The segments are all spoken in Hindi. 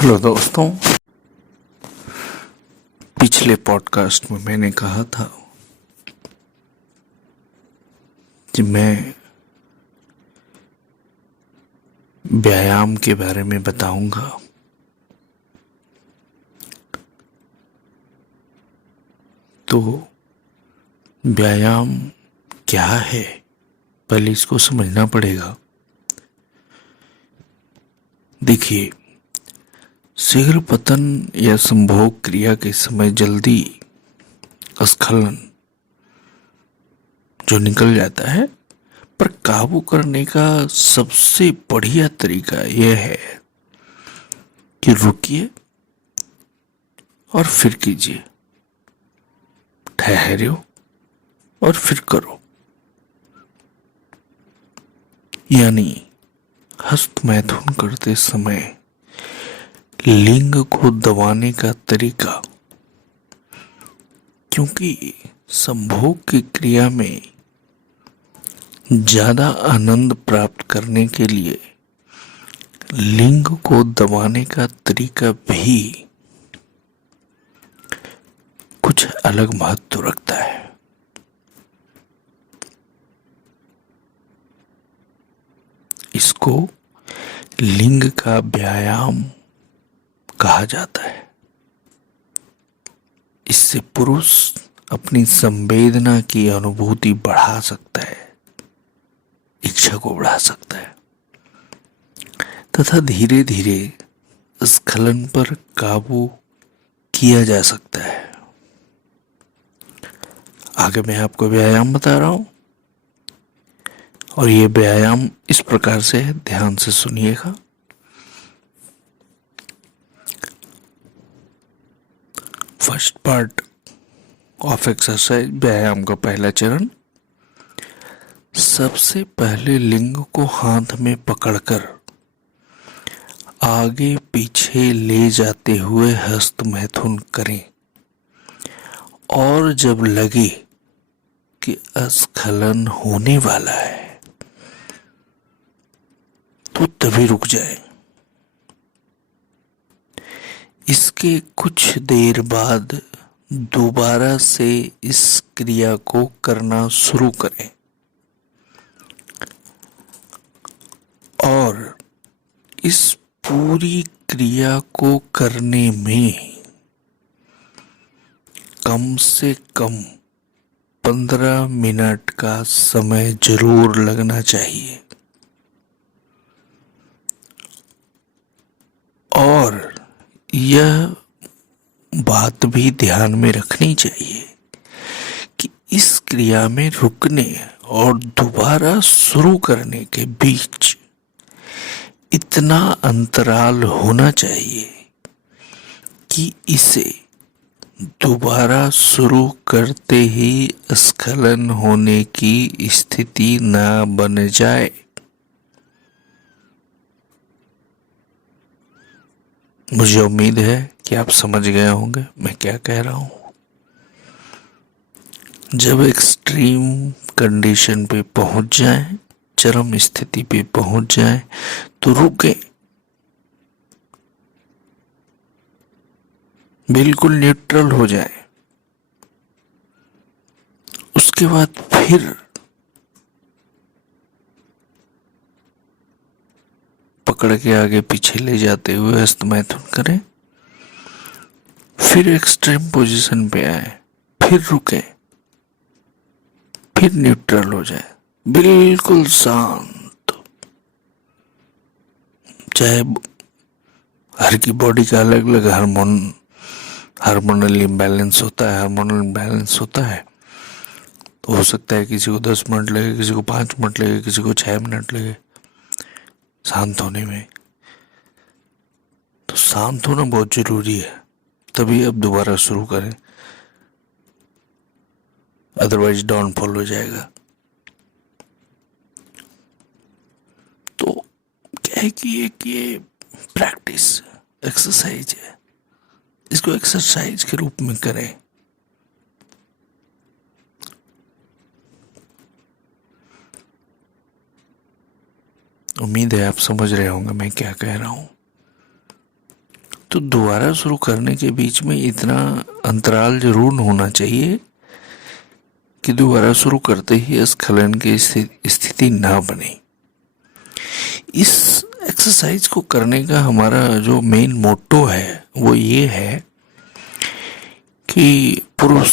हेलो दोस्तों। पिछले पॉडकास्ट में मैंने कहा था कि मैं व्यायाम के बारे में बताऊंगा। तो व्यायाम क्या है, पहले इसको समझना पड़ेगा। देखिए, शीघ्र पतन या संभोग क्रिया के समय जल्दी स्खलन जो निकल जाता है, पर काबू करने का सबसे बढ़िया तरीका यह है कि रुकिए और फिर कीजिए, ठहरो और फिर करो। यानी हस्त मैथुन करते समय लिंग को दबाने का तरीका, क्योंकि संभोग की क्रिया में ज्यादा आनंद प्राप्त करने के लिए लिंग को दबाने का तरीका भी कुछ अलग महत्व रखता है। इसको लिंग का व्यायाम कहा जाता है। इससे पुरुष अपनी संवेदना की अनुभूति बढ़ा सकता है, इच्छा को बढ़ा सकता है तथा धीरे धीरे स्खलन पर काबू किया जा सकता है। आगे मैं आपको व्यायाम बता रहा हूं और ये व्यायाम इस प्रकार से है, ध्यान से सुनिएगा। फर्स्ट पार्ट ऑफ एक्सरसाइज, व्यायाम का पहला चरण। सबसे पहले लिंग को हाथ में पकड़कर आगे पीछे ले जाते हुए हस्त मैथुन करें और जब लगे कि स्खलन होने वाला है तो तभी रुक जाए। इसके कुछ देर बाद दोबारा से इस क्रिया को करना शुरू करें और इस पूरी क्रिया को करने में कम से कम 15 मिनट का समय जरूर लगना चाहिए। और यह बात भी ध्यान में रखनी चाहिए कि इस क्रिया में रुकने और दोबारा शुरू करने के बीच इतना अंतराल होना चाहिए कि इसे दोबारा शुरू करते ही स्खलन होने की स्थिति न बन जाए। मुझे उम्मीद है कि आप समझ गए होंगे मैं क्या कह रहा हूं। जब एक्सट्रीम कंडीशन पे पहुंच जाए, चरम स्थिति पे पहुंच जाए, तो रुके, बिल्कुल न्यूट्रल हो जाए। उसके बाद फिर पकड़ के आगे पीछे ले जाते हुए हस्त मैथुन करें, फिर एक्सट्रीम पोजीशन पे आए, फिर रुके, फिर न्यूट्रल हो जाए, बिल्कुल शांत। चाहे हर की बॉडी का अलग अलग हार्मोनल इम्बैलेंस होता है, हार्मोनल इम्बैलेंस होता है, तो हो सकता है किसी को 10 मिनट लगे, किसी को 5 मिनट लगे, किसी को 6 मिनट लगे शांत होने में। तो शांत होना बहुत जरूरी है, तभी अब दोबारा शुरू करें, अदरवाइज डाउनफॉल हो जाएगा। तो क्या है कि ये प्रैक्टिस एक्सरसाइज है, इसको एक्सरसाइज के रूप में करें। उम्मीद है आप समझ रहे होंगे मैं क्या कह रहा हूं। तो दोबारा शुरू करने के बीच में इतना अंतराल जरूर होना चाहिए कि दोबारा शुरू करते ही स्खलन की स्थिति ना बने। इस एक्सरसाइज को करने का हमारा जो मेन मोटो है वो ये है कि पुरुष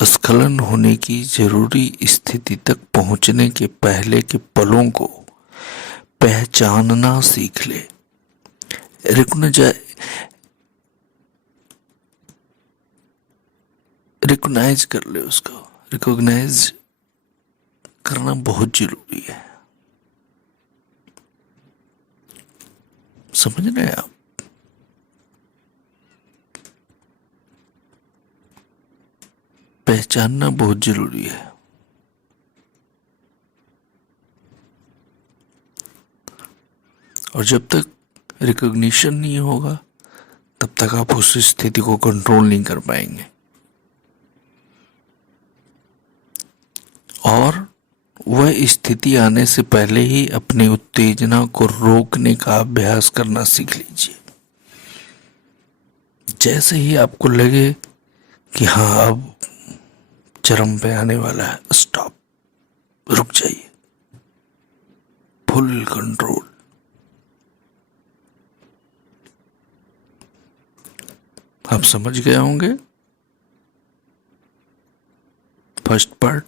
स्खलन होने की जरूरी स्थिति तक पहुंचने के पहले के पलों को पहचानना सीख ले। रिकॉग्नाइज कर ले, उसको रिकॉग्नाइज करना बहुत जरूरी है। समझ रहे हैं आप? पहचानना बहुत जरूरी है। और जब तक रिकॉग्निशन नहीं होगा तब तक आप उस स्थिति को कंट्रोल नहीं कर पाएंगे। और वह स्थिति आने से पहले ही अपनी उत्तेजना को रोकने का अभ्यास करना सीख लीजिए। जैसे ही आपको लगे कि हाँ अब चरम पे आने वाला है, स्टॉप, रुक जाइए, फुल कंट्रोल। आप समझ गए होंगे फर्स्ट पार्ट।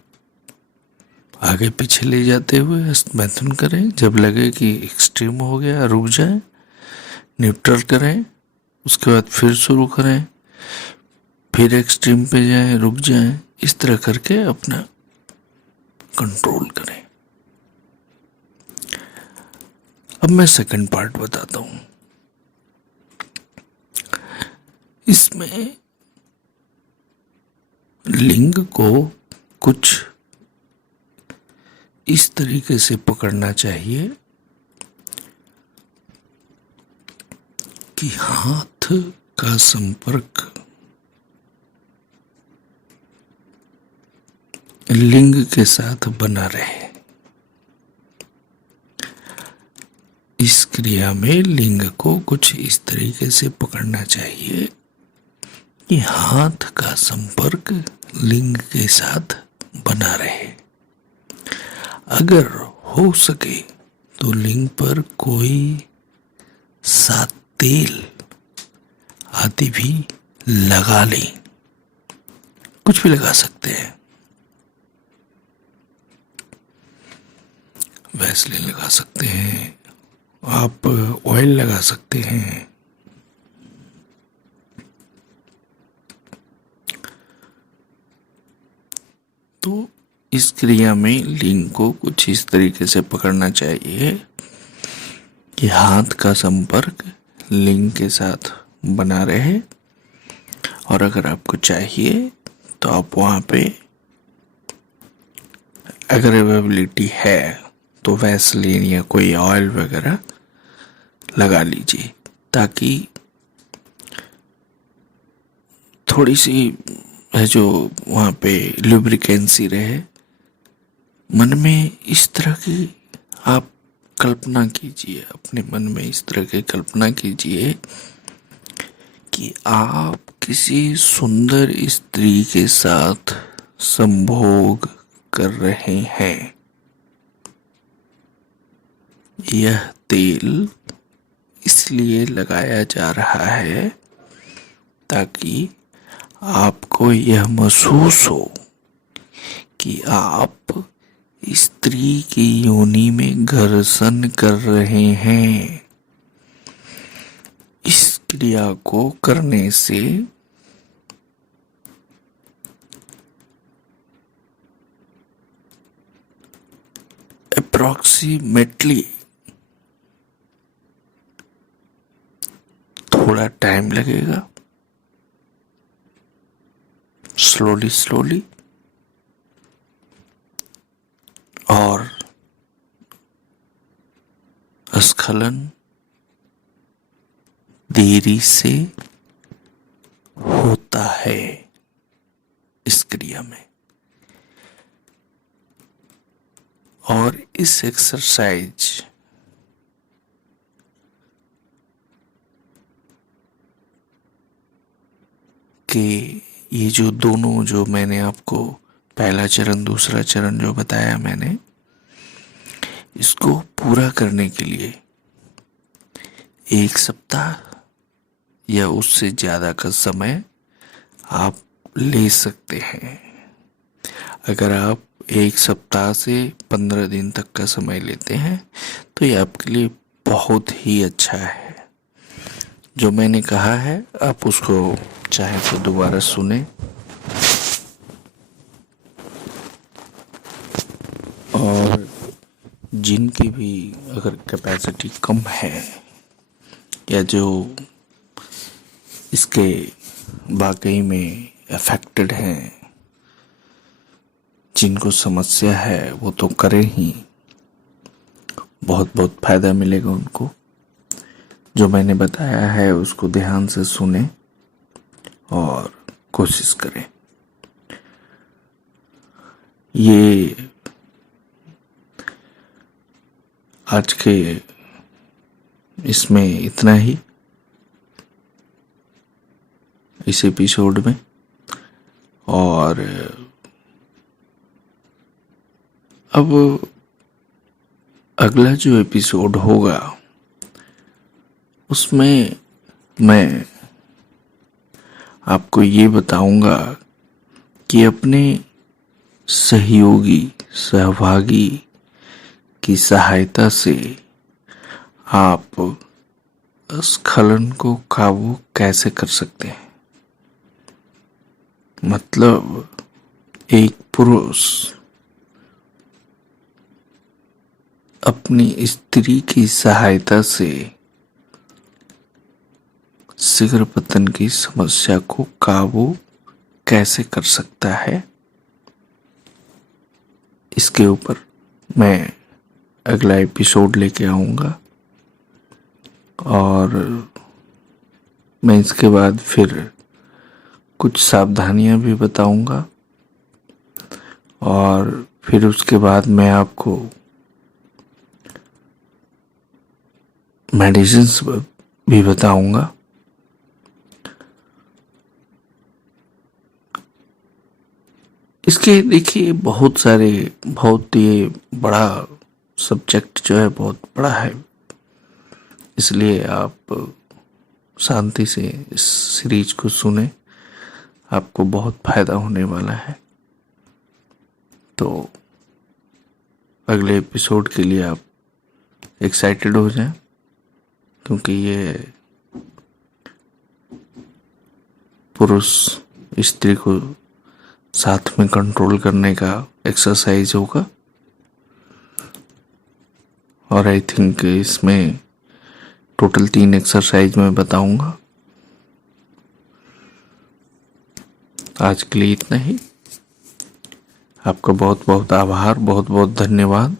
आगे पीछे ले जाते हुए मैथुन करें, जब लगे कि एक्सट्रीम हो गया रुक जाएं, न्यूट्रल करें, उसके बाद फिर शुरू करें, फिर एक्सट्रीम पे जाएं, रुक जाएं, इस तरह करके अपना कंट्रोल करें। अब मैं सेकंड पार्ट बताता हूं। इसमें लिंग को कुछ इस तरीके से पकड़ना चाहिए कि हाथ का संपर्क लिंग के साथ बना रहे। इस क्रिया में लिंग को कुछ इस तरीके से पकड़ना चाहिए कि हाथ का संपर्क लिंग के साथ बना रहे। अगर हो सके तो लिंग पर कोई सा तेल आदि भी लगा लें, कुछ भी लगा सकते हैं। वैसलीन लगा सकते हैं, आप ऑयल लगा सकते हैं, तो इस क्रिया में लिंग को कुछ इस तरीके से पकड़ना चाहिए कि हाथ का संपर्क लिंग के साथ बना रहे। और अगर आपको चाहिए तो आप वहाँ पे अगर अवेलेबिलिटी है तो वैसलीन या कोई ऑयल वगैरह लगा लीजिए, ताकि थोड़ी सी है जो वहाँ पे लुब्रिकेंसी रहे। मन में इस तरह की आप कल्पना कीजिए, अपने मन में इस तरह की कल्पना कीजिए कि आप किसी सुंदर स्त्री के साथ संभोग कर रहे हैं। यह तेल इसलिए लगाया जा रहा है ताकि आपको यह महसूस हो कि आप स्त्री की योनि में घर्षण कर रहे हैं। इस क्रिया को करने से अप्रॉक्सीमेटली थोड़ा टाइम लगेगा, स्लोली स्लोली, और स्खलन देरी से होता है इस क्रिया में। और इस एक्सरसाइज कि ये जो दोनों जो मैंने आपको पहला चरण दूसरा चरण जो बताया मैंने, इसको पूरा करने के लिए 1 सप्ताह या उससे ज़्यादा का समय आप ले सकते हैं। अगर आप 1 सप्ताह से 15 दिन तक का समय लेते हैं तो ये आपके लिए बहुत ही अच्छा है। जो मैंने कहा है आप उसको चाहे तो दोबारा सुने, और जिनकी भी अगर कैपेसिटी कम है या जो इसके वाकई में अफेक्टेड हैं, जिनको समस्या है, वो तो करें ही, बहुत बहुत फायदा मिलेगा उनको। जो मैंने बताया है उसको ध्यान से सुने और कोशिश करें। ये आज के इसमें इतना ही, इस एपिसोड में। और अब अगला जो एपिसोड होगा उसमें मैं आपको ये बताऊंगा कि अपने सहयोगी सहभागी की सहायता से आप स्खलन को काबू कैसे कर सकते हैं। मतलब एक पुरुष अपनी स्त्री की सहायता से शीघ्र पतन की समस्या को काबू कैसे कर सकता है, इसके ऊपर मैं अगला एपिसोड लेके आऊँगा। और मैं इसके बाद फिर कुछ सावधानियां भी बताऊंगा, और फिर उसके बाद मैं आपको मेडिसिन्स भी बताऊंगा। इसके देखिए बहुत ये बड़ा सब्जेक्ट जो है बहुत बड़ा है, इसलिए आप शांति से इस सीरीज को सुने, आपको बहुत फायदा होने वाला है। तो अगले एपिसोड के लिए आप एक्साइटेड हो जाएं, क्योंकि ये पुरुष स्त्री को साथ में कंट्रोल करने का एक्सरसाइज होगा। और आई थिंक इसमें टोटल 3 एक्सरसाइज मैं बताऊंगा। आज के लिए इतना ही। आपका बहुत बहुत आभार, बहुत बहुत धन्यवाद।